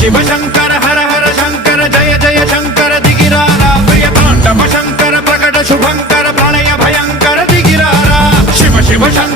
शिव शंकर हर हर शंकर जय जय शंकर दिगिरारा प्रिय तांडव शंकर प्रकट शुभंकर प्रणय भयंकर दिगिरारा शिव शिव शंकर